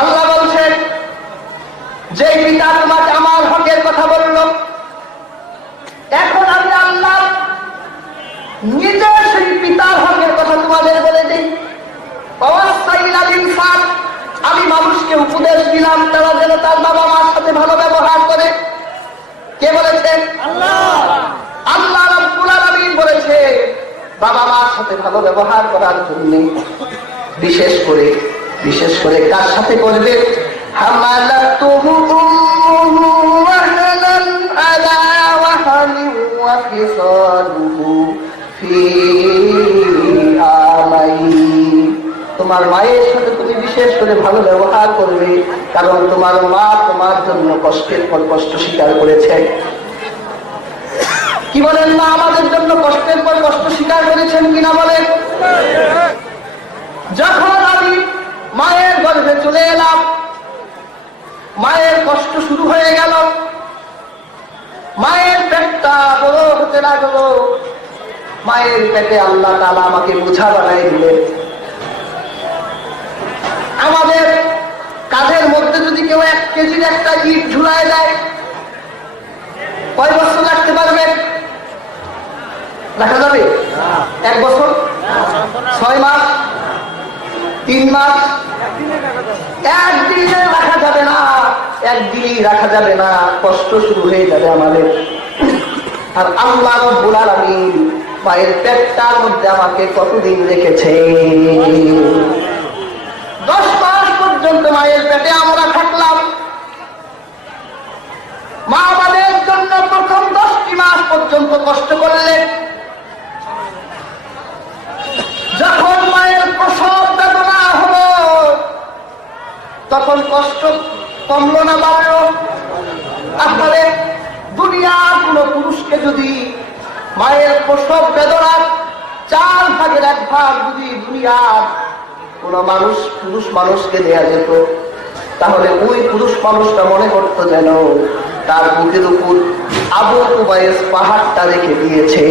আল্লাহ বলছেন, যে পিতা তোমাকে আমার হকের কথা বলল, এখন আমি আল্লাহ নিজে সেই পিতার হকের কথা তোমাদের বলে দিই। আমি মানুষকে উপদেশ দিলাম তারা যেন তার বাবা মার সাথে ভালো ব্যবহার করে। কে বলেছেন? আল্লাহ। আল্লাহ রাব্বুল আলামিন বলেছে বাবা মার সাথে ভালো ব্যবহার করার জন্য। বিশেষ করে কার সাথে করবে? হামালাতুহু ওয়াহানান আলা ওয়াহানিন ওয়া ফিসালুহু ফি আমাইন। তোমার মায়ের সাথে তুমি বিশেষ করে ভালো ব্যবহার করবে, কারণ তোমার মা তোমার জন্য কষ্টের পর কষ্ট স্বীকার করেছে। কি বলেন? মা আমাদের জন্য কষ্টের পর কষ্ট স্বীকার করেছেন কিনা বলেন? যখন আমি মায়ের গর্ভে চলে এলাম, মায়ের কষ্ট শুরু হয়ে গেল, মায়ের পেটটা বড় হতে লাগলো। মায়ের পেটে আল্লাহ তাআলা আমাকে বোঝা বানাই দিলেন। আমাদের কাঁধের মধ্যে যদি কেউ 1 কেজির একটা ইট ঝুলায় দেয়, কয় বছর রাখতে পারবে? রাখা যাবে? 1 বছর, 6 মাস, 3 মাস, একদিনে রাখা যাবে না। একদিনই রাখা যাবে না, কষ্ট শুরু হয়ে যাবে আমাদের। আর আল্লাহ রাব্বুল আলামিন মায়ের পেটটার মধ্যে আমাকে কতদিন রেখেছে? 10 মাস পর্যন্ত মায়ের পেটে আমরা থাকলাম। মা আমাদের জন্য প্রথম 10টি মাস পর্যন্ত কষ্ট করলেন। যখন মায়ের প্রসব বেদনা হলো, তখন কষ্ট কমলো না, বাড়লো? আপনাদের দুনিয়ার কোন পুরুষকে যদি মায়ের প্রসব বেদনার 4 ভাগের 1 ভাগ যদি দুনিয়ার কোন পুরুষ মানুষকে দেয়া যেত, তাহলে ওই পুরুষ মানুষটা মনে করতো যেন তার বুকের উপর আবু কুবাইস পাহাড়টা রেখে দিয়েছে।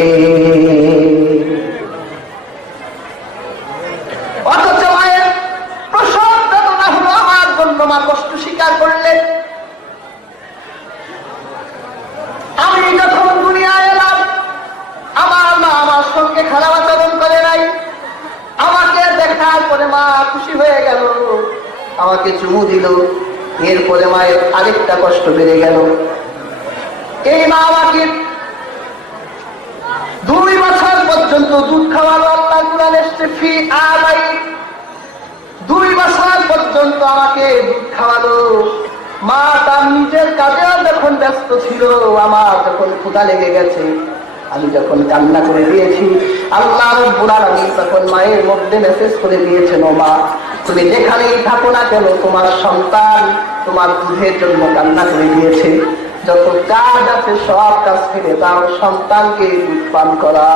অথচ মায়ের প্রসব বেদনা হলো আমার জন্য, মা কষ্ট স্বীকার করলেন। আমি যখন দুনিয়ায় এলাম, আমার মা আমার সঙ্গে খারাপ আচরণ করে নাই। আমাকে দেখার পরে মা খুশি হয়ে গেল, আমাকে চুমু দিল। এরপরে মায়ের আরেকটা কষ্ট বেড়ে গেল। এই মা আমাকে 2 বছর পর্যন্ত দুধ খাওয়ালো। আল্লাহ কুরআনে এসেছে ফি আমাই, 2 বছর পর্যন্ত আমাকে দুধ খাওয়ালো। মা তার নিজের কাজেও যখন ব্যস্ত ছিল, আমার যখন ক্ষুধা লেগে গেছে, আমি যখন কান্না করে দিয়েছি, আল্লাহ রাব্বুল আলামিন তখন মায়ের মধ্যে মেসেজ করে দিয়েছেন, ও মা, তুমি যেখানেই থাকো না কেন, তোমার সন্তান তোমার দুধের জন্য কান্না করে দিয়েছে। যত কাজ আছে সব কাজ ছেড়ে দাও, সন্তানকে দুধ পান করা।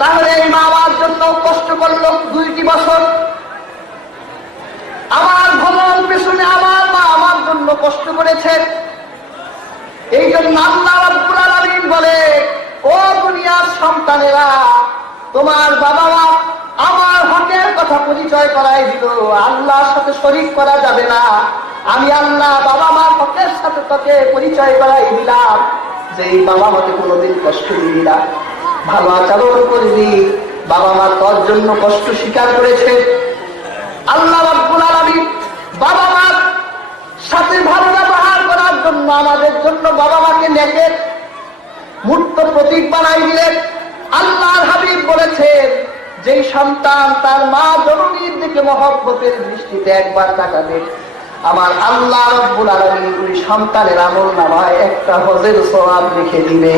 তাহলে এই মা আমার জন্য কষ্ট করলো 2টি বছর। আমার ভ্রমণ পেছনে আমার মা আমার জন্য কষ্ট করেছে। এই জন্য আল্লাহ রাব্বুল আলামিন বলে, ও দুনিয়ার সন্তানেরা, তোমার বাবা মা আমার হকের কথা পরিচয় করাই দিল। আল্লাহর সাথে শরীক করা যাবে না। আমি আল্লাহ বাবা মার হকের সাথে তোকে পরিচয় করাই দিলাম, যে এই বাবা মাকে কোনোদিন কষ্ট দিবি না, ভালো আচরণ করবি। বাবা মা তোর জন্য কষ্ট স্বীকার করেছে। আল্লাহ রাব্বুল আলামিন বাবা মার সাথে ভালো ব্যবহার করার জন্য আমাদের জন্য বাবা মাকে নেকের মূর্ত প্রতীক বানাই দিলেন। আল্লাহর হাবিব বলেছেন, যেই সন্তান তার মা জননীর দিকে মহব্বতের দৃষ্টিতে একবার তাকাবে, আমার আল্লাহ রাব্বুল আলামিন ওই সন্তানের আমলনামায় একটা হজের সওয়াব লিখে দিবে।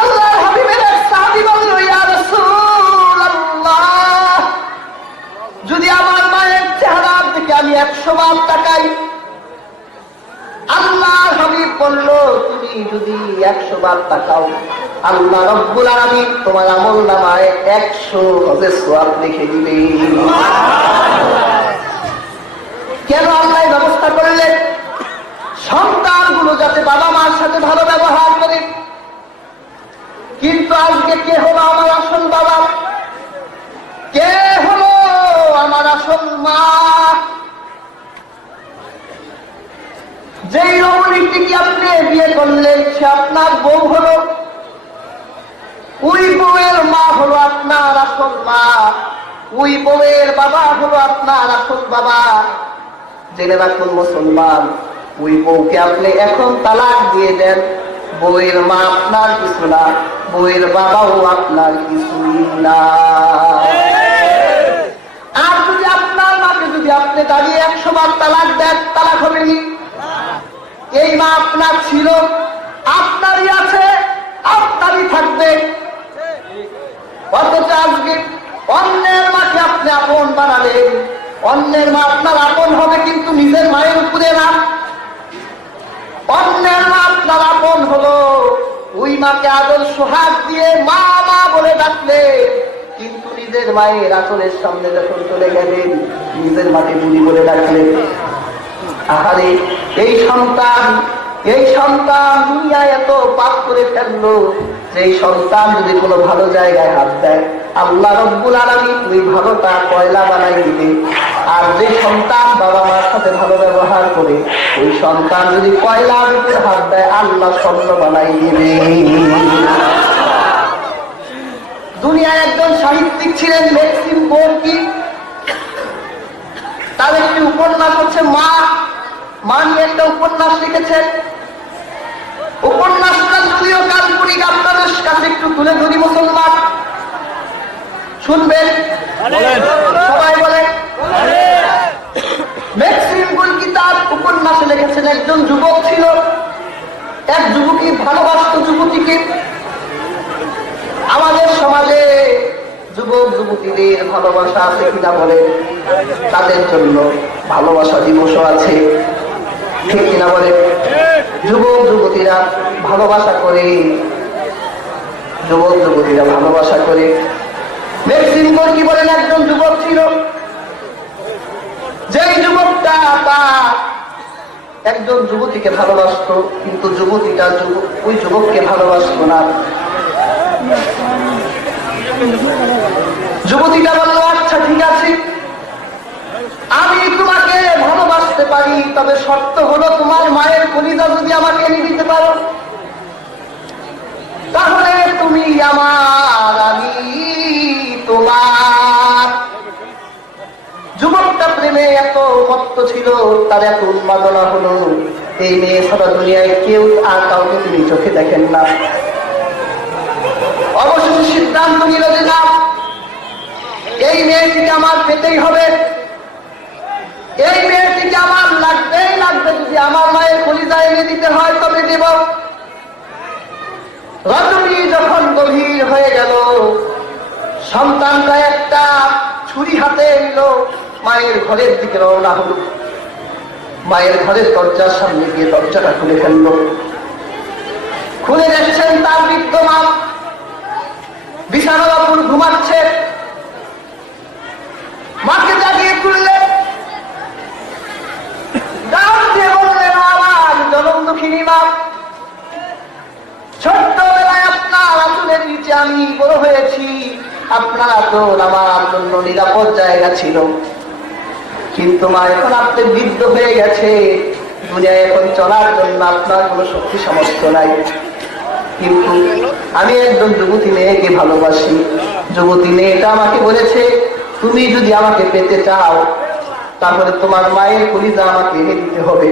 আল্লাহর হাবিবের এক সাহাবী বলল, ইয়া রাসূলুল্লাহ, যদি আমার মায়ের চেহারার দিকে আমি 100 বার তাকাই। আল্লাহর হাবিব বলল, তুমি যদি 100 বার তাকাও, আল্লাহ রাব্বুল আলামিন তোমার আমলনামায় 100 হজের সওয়াব লিখে দিবে। কেন আল্লাহ ব্যবস্থা করলেন? সন্তানগুলো যাতে বাবা মার সাথে ভালো ব্যবহার করে, কে হলো আমার আসল বাবা, কে হলো আমার আসল মা। যেই রমণীটিকে আপনি বিয়ে করলেন সে আপনার বউ হলো, ওই বউয়ের মা হলো আপনার আসল মা, ওই বউয়ের বাবা হলো আপনার আসল বাবা। জেনে রাখুন মুসলমান, ওই বউকে আপনি এখন তালাক দিয়ে দেন, বউয়ের মা আপনার কিছু না, বউয়ের বাবাও আপনার কিছুই না। আর যদি আপনার মাকে যদি আপনি দাঁড়িয়ে 100 বার তালাক দেন, তালাক হবে নি? এই মা আপনার ছিল, আপনারই আছে, আপনারই থাকবে। অথচ আজকে অন্যের মাকে আপনি আপন বানালেন, অন্যের মা আপনার আপন হবে কিন্তু নিজের মায়ের উপরে না। অন্যের মা আপনার আপন হলো, ওই মাকে আদর সোহাগ দিয়ে মা মা বলে ডাকলে, কিন্তু নিজের মায়ের আচরের সামনে যখন চলে গেলেন নিজের মাকে বুড়ি বলে ডাকলেন। আহারে, এই সন্তান দুনিয়ায় এত পাপ করে ফেললো, যে সন্তান যদি কোনো ভালো জায়গায় হাত দেয় আল্লাহ রব্বুল আলামিন ওই ভালোটা কয়লা বানাই দিবে। আর যে সন্তান বাবা মার সাথে ভালো ব্যবহার করে ওই সন্তান যদি কয়লার উপরে হাত দেয় আল্লাহ স্বর্ণ বানাই দিবে। দুনিয়ায় একজন সাহিত্যিক ছিলেন ম্যাক্সিম গোর্কি, তার একটি উপন্যাস হচ্ছে মা নিয়ে একটা উপন্যাস লিখেছেন। উপন্যাসটা যদিও কাল্পনিক, আপনাদের কাছে একটু তুলে ধরি মুসলমান, শুনবেন সবাই বলে। ম্যাক্সিম গোর্কি তার উপন্যাসে লিখেছেন একজন যুবক ছিল, এক যুবকী ভালোবাসত যুবতীকে। আমাদের সমাজে যুবক যুবতীদের ভালোবাসা আছে কিনা বলে, তাদের জন্য ভালোবাসা দিবসও আছে, ঠিক কিনা বলে? যুবক যুবতীরা ভালোবাসা করে, যুবক যুবতীরা ভালোবাসা করে। ম্যাক্সিম গোর্কি বলেন একজন যুবক ছিল, যেই যুবকটা তার একজন যুবতীকে ভালোবাসত, কিন্তু যুবতীটা ওই যুবককে ভালোবাসত না। যুবতীটা বলল, আচ্ছা ঠিক আছে, আমি তোমাকে ভালোবাসতে পারি, তবে শর্ত হলো তোমার মায়ের কলিজা যদি আমাকে এনে দিতে পারো, তাহলে তুমি আমার, আমি তোমার। যুবকটা প্রেমে এত মত্ত ছিল, তার এত উন্মাদনা হলো, এই মেয়ে সারা দুনিয়ায় কেউ আর কাউকে তিনি চোখে দেখেন না। অবশেষে সিদ্ধান্ত নিল যে না, এই মেয়েটিকে আমার পেতেই হবে, এই মেয়েটিকে আমার লাগবেই লাগবে, যদি আমার মায়ের কলিজা এনে দিতে হয় তবে দেব। রজনী যখন গভীর হয়ে গেল, সন্তানটা একটা ছুরি হাতে নিল, মায়ের ঘরের দিকে রওনা হল। মায়ের ঘরের দরজার সামনে গিয়ে দরজাটা খুলে ফেলল। খুলে দেখছেন তার বৃদ্ধ মা বিছানার উপর ঘুমাচ্ছে। মাকে জাগিয়ে তুললেন, ডাক দিয়ে বললেন, আমার জনম দুঃখিনী মা, ছোট্টবেলায় আপনার আঁচলের নিচে আমি বড় হয়েছি, আপনার আঁচল আমার জন্য নিরাপদ জায়গা ছিল, কিন্তু মা এখন আপনি বৃদ্ধ হয়ে গেছে, দুনিয়ায় এখন চলার জন্য আপনার কোনো শক্তি সামর্থ্য নাই, কিন্তু আমি একজন যুবতী মেয়েকে ভালোবাসি। যুবতী মেয়েটা আমাকে বলেছে, তুমি যদি আমাকে পেতে চাও তাহলে তোমার মায়ের কলিজা আমাকে এনে দিতে হবে।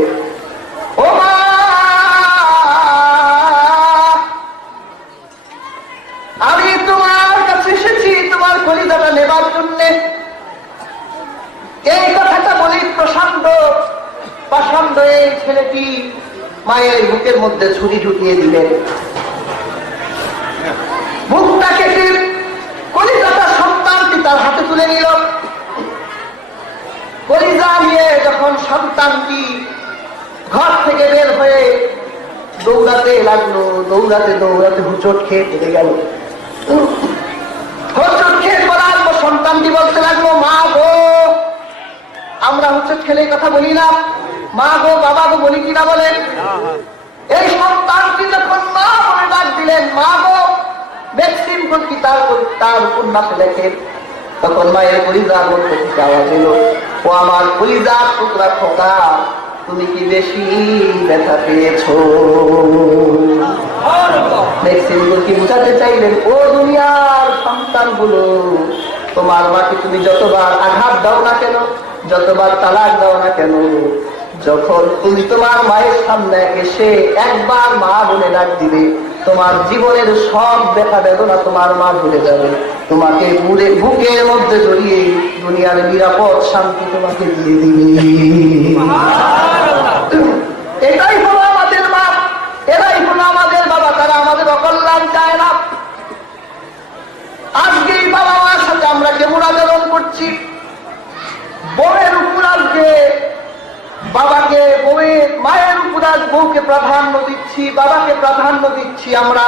ও মা, আমি তোমার কাছে এসেছি তোমার কলিজাটা নেবার জন্যে। এই কথাটা বলি পাষাণ্ড এই ছেলেটি মায়ের বুকের মধ্যে ছুরি ঢুকিয়ে দিলেন। বুকটা কেটে কলিজাটা সন্তানটি তার হাতে তুলে নিল। কলিজা নিয়ে যখন সন্তানটি ঘর থেকে বের হয়ে দৌড়াতে লাগলো, দৌড়াতে দৌড়াতে হুঁচট খেয়ে পড়ে গেল। হুঁচট খেয়ে পড়ার পর সন্তানটি বলতে লাগলো, মা গো, আমরা হুঁচট খেলে কথা বলি না, মা গো বাবা গো বলি কিনা বলেন। এই সন্তানটি যখন মা বলে ডাক দিলেন, মা গো, ম্যাক্সিম কি তার উপন্যাস লেখেন, তখন মায়ের কলিজার মধ্যে থেকে আওয়াজ এলো, ও আমার কলিজার টুকরা খোকা, তুমি কি বেশি ব্যথা পেয়েছো? কি বুঝাতে চাইলেন, ও দুনিয়ার সন্তানগুলো, তোমার মাকে তুমি যতবার আঘাত দাও না কেন, যতবার তালাক দাও না কেন, যখন তুমি তোমার মায়ের সামনে এসে একবার মা বলে ডাক দিবে, তোমার জীবনের সব ব্যথা বেদনা তোমার মা ভুলে যাবে, তোমাকে বুকের মধ্যে জড়িয়ে দুনিয়ার নিরাপদ শান্তি তোমাকে দিয়ে দিবে। এটাই হলো আমাদের মা, এরাই হলো আমাদের বাবা, তারা আমাদের অকল্যাণ চায় না। আজকে এই বাবা মার সাথে আমরা কেমন আচরণ করছি? বউয়ের উপর আজকে বাবাকে, বউয়ের মায়ের উপর আজ বউকে প্রাধান্য দিচ্ছি, বাবাকে প্রাধান্য দিচ্ছি আমরা।